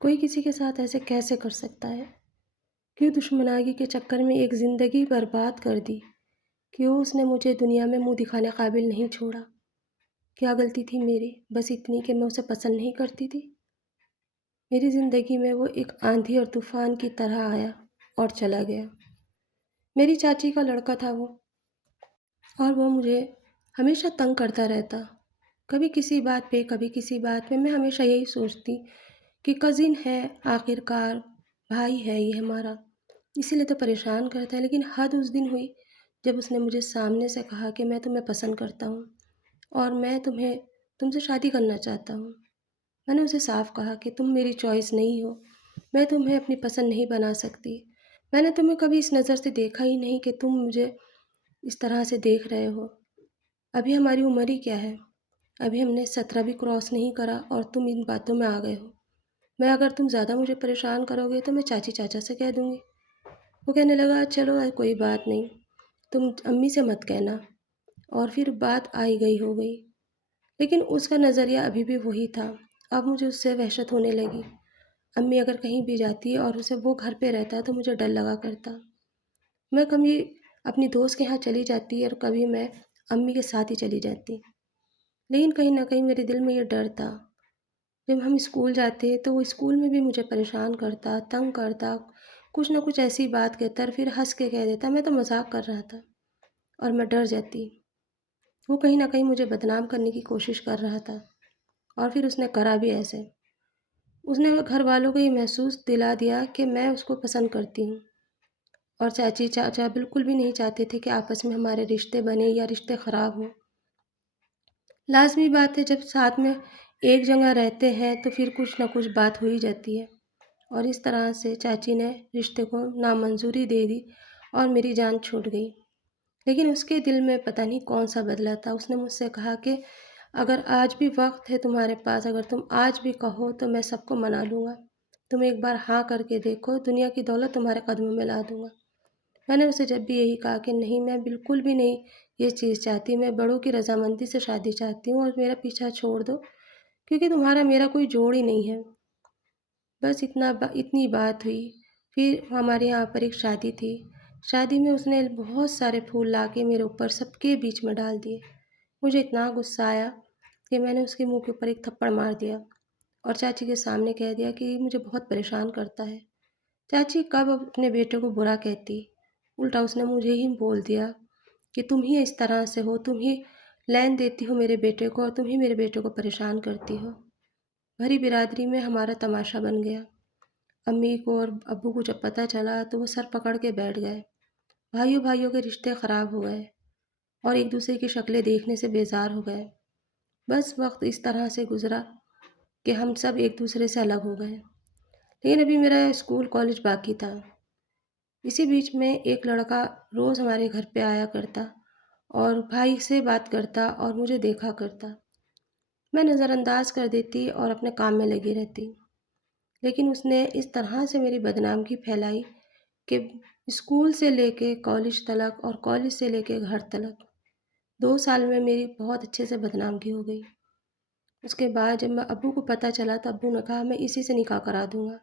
کوئی کسی کے ساتھ ایسے کیسے کر سکتا ہے؟ کیوں دشمناگی کے چکر میں ایک زندگی برباد کر دی؟ کیوں اس نے مجھے دنیا میں منہ دکھانے قابل نہیں چھوڑا؟ کیا غلطی تھی میری؟ بس اتنی کہ میں اسے پسند نہیں کرتی تھی۔ میری زندگی میں وہ ایک آندھی اور طوفان کی طرح آیا اور چلا گیا۔ میری چاچی کا لڑکا تھا وہ، اور وہ مجھے ہمیشہ تنگ کرتا رہتا، کبھی کسی بات پہ کبھی کسی بات پہ۔ میں ہمیشہ یہی سوچتی کہ کزن ہے، آخر کار بھائی ہے یہ ہمارا، اسی لیے تو پریشان کرتا ہے۔ لیکن حد اس دن ہوئی جب اس نے مجھے سامنے سے کہا کہ میں تمہیں پسند کرتا ہوں اور میں تم سے شادی کرنا چاہتا ہوں۔ میں نے اسے صاف کہا کہ تم میری چوائس نہیں ہو، میں تمہیں اپنی پسند نہیں بنا سکتی۔ میں نے تمہیں کبھی اس نظر سے دیکھا ہی نہیں کہ تم مجھے اس طرح سے دیکھ رہے ہو۔ ابھی ہماری عمر ہی کیا ہے؟ ابھی ہم نے 17 بھی کراس نہیں کرا اور تم ان باتوں میں آ گئے ہو۔ اگر تم زیادہ مجھے پریشان کرو گے تو میں چاچی چاچا سے کہہ دوں گی۔ وہ کہنے لگا چلو کوئی بات نہیں، تم امی سے مت کہنا۔ اور پھر بات آئی گئی ہو گئی، لیکن اس کا نظریہ ابھی بھی وہی تھا۔ اب مجھے اس سے وحشت ہونے لگی۔ امی اگر کہیں بھی جاتی اور وہ گھر پہ رہتا تو مجھے ڈر لگا کرتا۔ میں کبھی اپنی دوست کے ہاں چلی جاتی اور کبھی میں امی کے ساتھ ہی چلی جاتی، لیکن کہیں نہ کہیں میرے دل میں یہ ڈر تھا۔ جب ہم اسکول جاتے تو وہ اسکول میں بھی مجھے پریشان کرتا، تنگ کرتا، کچھ نہ کچھ ایسی بات کہتا اور پھر ہنس کے کہہ دیتا میں تو مذاق کر رہا تھا، اور میں ڈر جاتی۔ وہ کہیں نہ کہیں مجھے بدنام کرنے کی کوشش کر رہا تھا، اور پھر اس نے کرا بھی ایسے۔ اس نے گھر والوں کو یہ محسوس دلا دیا کہ میں اس کو پسند کرتی ہوں، اور چاچی چاچا بالکل بھی نہیں چاہتے تھے کہ آپس میں ہمارے رشتے بنے یا رشتے خراب ہوں۔ لازمی بات ہے، جب ساتھ میں ایک جگہ رہتے ہیں تو پھر کچھ نہ کچھ بات ہو ہی جاتی ہے، اور اس طرح سے چاچی نے رشتے کو نامنظوری دے دی اور میری جان چھوٹ گئی۔ لیکن اس کے دل میں پتہ نہیں کون سا بدلا تھا۔ اس نے مجھ سے کہا کہ اگر آج بھی وقت ہے تمہارے پاس، اگر تم آج بھی کہو تو میں سب کو منا لوں گا، تم ایک بار ہاں کر کے دیکھو، دنیا کی دولت تمہارے قدموں میں لا دوں گا۔ میں نے اسے جب بھی یہی کہا کہ نہیں، میں بالکل بھی نہیں یہ چیز چاہتی، میں بڑوں کی رضامندی سے شادی چاہتی ہوں، اور میرا پیچھا چھوڑ دو کیونکہ تمہارا میرا کوئی جوڑ ہی نہیں ہے۔ بس اتنی بات ہوئی۔ پھر ہمارے یہاں پر ایک شادی تھی۔ شادی میں اس نے بہت سارے پھول لا کے میرے اوپر سب کے بیچ میں ڈال دیے۔ مجھے اتنا غصہ آیا کہ میں نے اس کے منہ کے اوپر ایک تھپڑ مار دیا اور چاچی کے سامنے کہہ دیا کہ یہ مجھے بہت پریشان کرتا ہے۔ چاچی کب اپنے بیٹے کو برا کہتی، الٹا اس نے مجھے ہی بول دیا کہ تم ہی اس طرح سے ہو، تم ہی لین دیتی ہو میرے بیٹے کو، اور تم ہی میرے بیٹے کو پریشان کرتی ہو۔ بھری برادری میں ہمارا تماشا بن گیا۔ امی کو اور ابو کو جب پتہ چلا تو وہ سر پکڑ کے بیٹھ گئے۔ بھائیوں کے رشتے خراب ہو گئے اور ایک دوسرے کی شکلیں دیکھنے سے بیزار ہو گئے۔ بس وقت اس طرح سے گزرا کہ ہم سب ایک دوسرے سے الگ ہو گئے، لیکن ابھی میرا اسکول کالج باقی تھا۔ اسی بیچ میں ایک لڑکا روز ہمارے گھر پہ آیا کرتا اور بھائی سے بات کرتا اور مجھے دیکھا کرتا۔ میں نظر انداز کر دیتی اور اپنے کام میں لگی رہتی، لیکن اس نے اس طرح سے میری بدنامی پھیلائی کہ اسکول سے لے کے کالج تلک اور کالج سے لے کے گھر تلک 2 سال میں میری بہت اچھے سے بدنامی ہو گئی۔ اس کے بعد جب میں ابو کو پتہ چلا تو ابو نے کہا میں اسی سے نکاح کرا دوں گا۔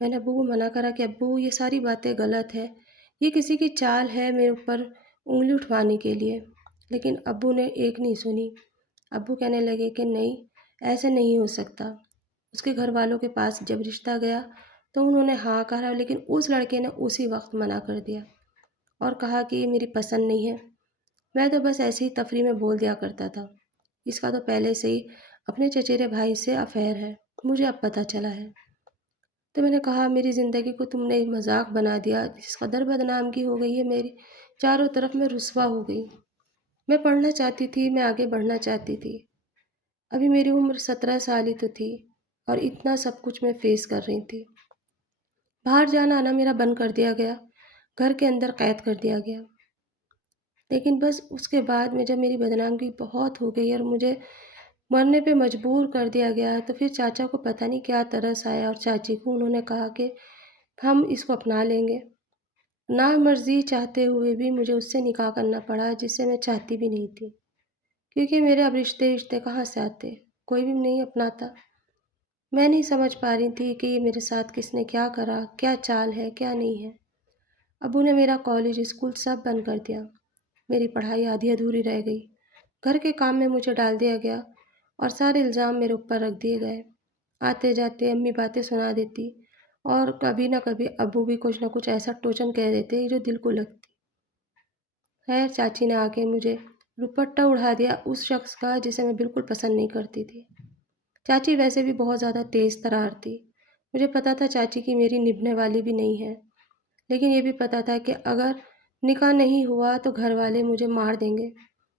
میں نے ابو کو منع کرا کہ ابو یہ ساری باتیں غلط ہے، یہ کسی کی چال ہے میرے اوپر انگلی اٹھوانے کے لیے، لیکن ابو نے ایک نہیں سنی۔ ابو کہنے لگے کہ نہیں، ایسے نہیں ہو سکتا۔ اس کے گھر والوں کے پاس جب رشتہ گیا تو انہوں نے ہاں کہا، لیکن اس لڑکے نے اسی وقت منع کر دیا اور کہا کہ یہ میری پسند نہیں ہے۔ میں تو بس ایسے ہی تفریح میں بول دیا کرتا تھا، اس کا تو پہلے سے ہی اپنے چچیرے بھائی سے افیئر ہے، مجھے اب پتہ چلا ہے۔ تو میں نے کہا میری زندگی کو تم نے مذاق بنا دیا، اس قدر بدنامگی ہو گئی ہے میری، چاروں طرف میں رسوا ہو گئی۔ میں پڑھنا چاہتی تھی، میں آگے بڑھنا چاہتی تھی، ابھی میری عمر 17 سال ہی تو تھی، اور اتنا سب کچھ میں فیس کر رہی تھی۔ باہر جانا آنا میرا بند کر دیا گیا، گھر کے اندر قید کر دیا گیا۔ لیکن بس اس کے بعد میں جب میری بدنامی بہت ہو گئی اور مجھے مرنے پہ مجبور کر دیا گیا تو پھر چاچا کو پتہ نہیں کیا ترس آیا، اور چاچی کو انہوں نے کہا کہ ہم اس کو اپنا لیں گے۔ نامرضی چاہتے ہوئے بھی مجھے اس سے نکاح کرنا پڑا جس سے میں چاہتی بھی نہیں تھی، کیونکہ میرے اب رشتے کہاں سے آتے، کوئی بھی نہیں اپناتا۔ میں نہیں سمجھ پا رہی تھی کہ یہ میرے ساتھ کس نے کیا کرا، کیا چال ہے کیا نہیں ہے۔ ابو نے میرا کالج اسکول سب بند کر دیا، میری پڑھائی آدھی ادھوری رہ گئی، گھر کے کام میں مجھے ڈال دیا گیا اور سارے الزام میرے اوپر رکھ دیے گئے۔ آتے جاتے امی باتیں سنا دیتی اور کبھی نہ کبھی ابو بھی کچھ نہ کچھ ایسا ٹوچن کہہ دیتے جو دل کو لگتی۔ خیر چاچی نے آ کے مجھے دوپٹہ اڑا دیا اس شخص کا جسے میں بالکل پسند نہیں کرتی تھی۔ چاچی ویسے بھی بہت زیادہ تیز ترار تھی، مجھے پتہ تھا چاچی کی میری نبھنے والی بھی نہیں ہے، لیکن یہ بھی پتہ تھا کہ اگر نکاح نہیں ہوا تو گھر والے مجھے مار دیں گے،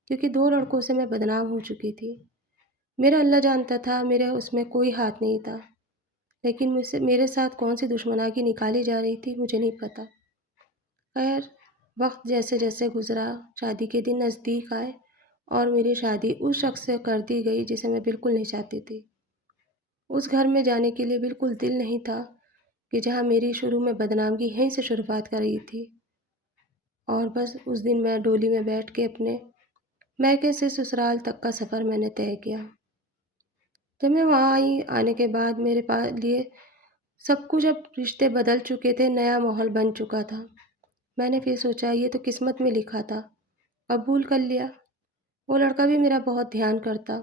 کیونکہ 2 لڑکوں سے میں بدنام ہو چکی تھی۔ میرا اللہ جانتا تھا میرے اس میں کوئی ہاتھ نہیں تھا، لیکن میرے ساتھ کون سی دشمناگی نکالی جا رہی تھی مجھے نہیں پتہ۔ خیر وقت جیسے جیسے گزرا، شادی کے دن نزدیک آئے اور میری شادی اس شخص سے کر دی گئی جسے میں بالکل نہیں چاہتی تھی۔ اس گھر میں جانے کے لیے بالکل دل نہیں تھا کہ جہاں میری شروع میں بدنامگی یہیں سے شروعات کر رہی تھی، اور بس اس دن میں ڈولی میں بیٹھ کے اپنے میکے سے سسرال تک کا سفر میں نے طے کیا۔ جب میں وہاں آئی، آنے کے بعد میرے لیے سب کچھ اب رشتے بدل چکے تھے، نیا ماحول بن چکا تھا۔ میں نے پھر سوچا یہ تو قسمت میں لکھا تھا، قبول کر لیا۔ وہ لڑکا بھی میرا بہت دھیان کرتا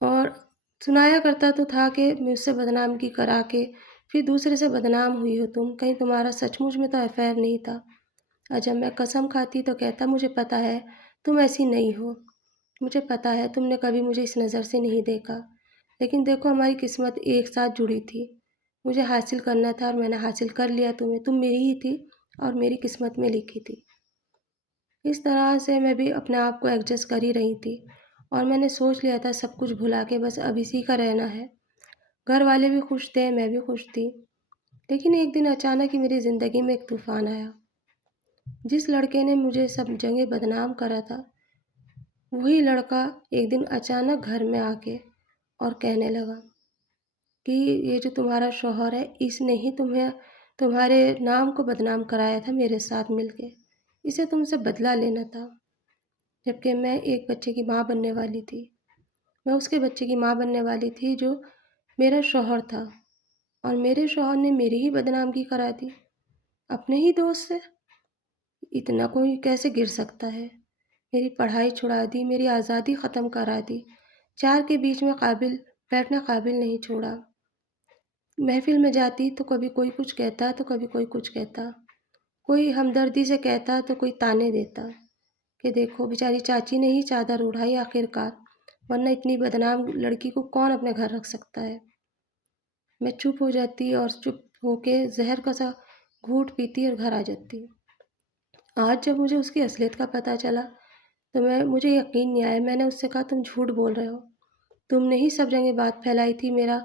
اور سنایا کرتا تو تھا کہ مجھ سے بدنامگی کرا کے پھر دوسرے سے بدنام ہوئی ہو تم، کہیں تمہارا سچ مچ میں تو افیئر نہیں تھا۔ اور جب میں قسم کھاتی تو کہتا مجھے پتہ ہے تم ایسی نہیں ہو، مجھے پتہ ہے تم نے کبھی مجھے اس نظر سے نہیں دیکھا، لیکن دیکھو ہماری قسمت ایک ساتھ جڑی تھی، مجھے حاصل کرنا تھا اور میں نے حاصل کر لیا تمہیں، تم میری ہی تھی اور میری قسمت میں لکھی تھی۔ اس طرح سے میں بھی اپنے آپ کو ایڈجسٹ کر ہی رہی تھی اور میں نے سوچ لیا تھا سب کچھ بھلا کے بس اب اسی کا رہنا ہے۔ گھر والے بھی خوش تھے، میں بھی خوش تھی، لیکن ایک دن اچانک ہی میری زندگی میں ایک طوفان آیا۔ جس لڑکے نے مجھے سب جگہ بدنام کرا تھا، وہی لڑکا ایک دن اچانک گھر میں آ کے اور کہنے لگا کہ یہ جو تمہارا شوہر ہے اس نے ہی تمہارے نام کو بدنام کرایا تھا میرے ساتھ مل کے، اسے تم سے بدلہ لینا تھا۔ جبکہ میں ایک بچے کی ماں بننے والی تھی، میں اس کے بچے کی ماں بننے والی تھی جو میرا شوہر تھا، اور میرے شوہر نے میری ہی بدنامگی کرا دی اپنے ہی دوست سے۔ اتنا کوئی کیسے گر سکتا ہے؟ میری پڑھائی چھڑا دی، میری آزادی ختم کرا دی، چار کے بیچ میں بیٹھنے قابل نہیں چھوڑا۔ محفل میں جاتی تو کبھی کوئی کچھ کہتا تو کبھی کوئی کچھ کہتا، کوئی ہمدردی سے کہتا تو کوئی تانے دیتا کہ دیکھو بیچاری چاچی نے ہی چادر اڑائی آخرکار، ورنہ اتنی بدنام لڑکی کو کون اپنے گھر رکھ سکتا ہے۔ میں چپ ہو جاتی اور چپ ہو کے زہر کا سا گھونٹ پیتی اور گھر آ جاتی۔ آج جب مجھے اس کی اصلیت کا پتہ چلا تو مجھے یقین نہیں آیا۔ میں نے اس سے کہا تم جھوٹ بول رہے ہو، تم نے ہی سب جگہ بات پھیلائی تھی، میرا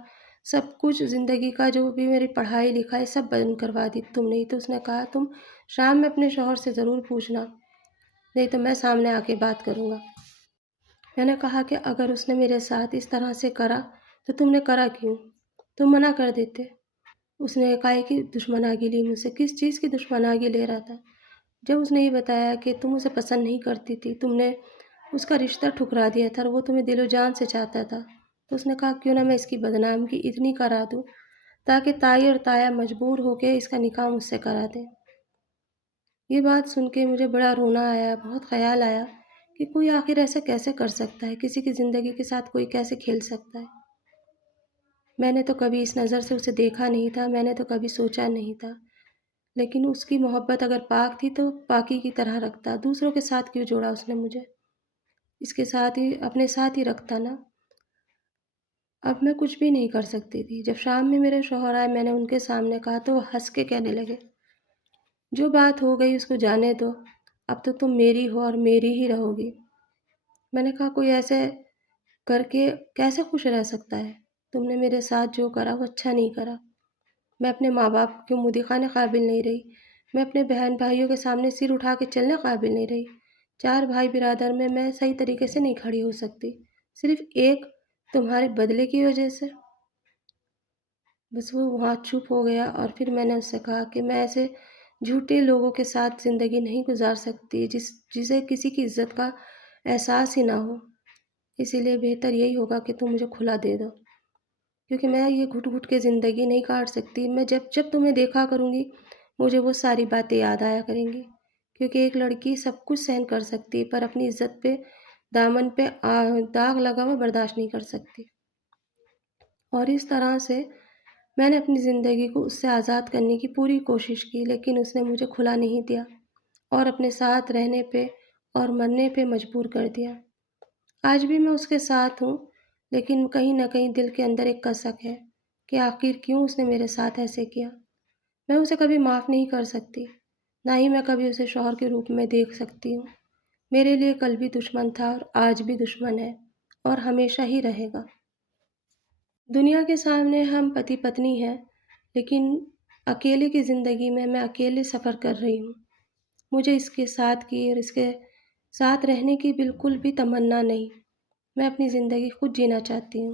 سب کچھ زندگی کا جو بھی میری پڑھائی لکھائی سب بند کروا دی تم نے ہی۔ تو اس نے کہا تم شام میں اپنے شوہر سے ضرور پوچھنا، نہیں تو میں سامنے آ کے بات کروں گا۔ میں نے کہا کہ اگر اس نے میرے ساتھ اس طرح سے کرا تو تم نے کرا کیوں؟ تم منع کر دیتے۔ اس نے کہا کہ دشمناگی لی مجھ سے۔ کس چیز کی دشمناگی لے رہا تھا؟ جب اس نے یہ بتایا کہ تم اسے پسند نہیں کرتی تھی، تم نے اس کا رشتہ ٹھکرا دیا تھا اور وہ تمہیں دل و جان سے چاہتا تھا، تو اس نے کہا کیوں نہ میں اس کی بدنامگی اتنی کرا دوں تاکہ تائی اور تایا مجبور ہو کے اس کا نکاح مجھ سے کرا دیں۔ یہ بات سن کے مجھے بڑا رونا آیا، بہت خیال آیا کہ کوئی آخر ایسا کیسے کر سکتا ہے، کسی کی زندگی کے ساتھ کوئی کیسے کھیل سکتا ہے۔ میں نے تو کبھی اس نظر سے اسے دیکھا نہیں تھا، میں نے تو کبھی سوچا نہیں تھا، لیکن اس کی محبت اگر پاک تھی تو پاکی کی طرح رکھتا، دوسروں کے ساتھ کیوں جوڑا اس نے مجھے، اس کے ساتھ ہی اپنے ساتھ ہی رکھتا نا۔ اب میں کچھ بھی نہیں کر سکتی تھی۔ جب شام میں میرے شوہر آئے میں نے ان کے سامنے کہا تو وہ ہنس کے کہنے لگے جو بات ہو گئی اس کو جانے دو، اب تو تم میری ہو اور میری ہی رہو گی۔ میں نے کہا کوئی ایسے کر کے کیسے خوش رہ سکتا ہے؟ تم نے میرے ساتھ جو کرا وہ اچھا نہیں کرا۔ میں اپنے ماں باپ کے منہ دکھانے قابل نہیں رہی، میں اپنے بہن بھائیوں کے سامنے سر اٹھا کے چلنے قابل نہیں رہی، 4 بھائی برادر میں صحیح طریقے سے نہیں کھڑی ہو سکتی، صرف ایک تمہارے بدلے کی وجہ سے۔ بس وہ وہاں چپ ہو گیا اور پھر میں نے اس سے کہا کہ میں ایسے جھوٹے لوگوں کے ساتھ زندگی نہیں گزار سکتی جسے کسی کی عزت کا احساس ہی نہ ہو، اسی لیے بہتر یہی ہوگا کہ تم مجھے کھلا دے دو۔ کیونکہ میں یہ گھٹ گھٹ کے زندگی نہیں کاٹ سکتی۔ میں جب جب تمہیں دیکھا کروں گی مجھے وہ ساری باتیں یاد آیا کریں گی، کیونکہ ایک لڑکی سب کچھ سہن کر سکتی پر اپنی عزت پہ دامن پہ داغ لگا ہوا برداشت نہیں کر سکتی۔ اور اس طرح سے میں نے اپنی زندگی کو اس سے آزاد کرنے کی پوری کوشش کی، لیکن اس نے مجھے کھلا نہیں دیا اور اپنے ساتھ رہنے پہ اور مرنے پہ مجبور کر دیا۔ آج بھی میں اس کے ساتھ ہوں، لیکن کہیں نہ کہیں دل کے اندر ایک کسک ہے کہ آخر کیوں اس نے میرے ساتھ ایسے کیا۔ میں اسے کبھی معاف نہیں کر سکتی، نہ ہی میں کبھی اسے شوہر کے روپ میں دیکھ سکتی ہوں۔ میرے لیے کل بھی دشمن تھا اور آج بھی دشمن ہے اور ہمیشہ ہی رہے گا۔ دنیا کے سامنے ہم پتی پتنی ہیں، لیکن اکیلے کی زندگی میں اکیلے سفر کر رہی ہوں۔ مجھے اس کے ساتھ کی اور اس کے ساتھ رہنے کی بالکل بھی تمنا نہیں۔ میں اپنی زندگی خود جینا چاہتی ہوں۔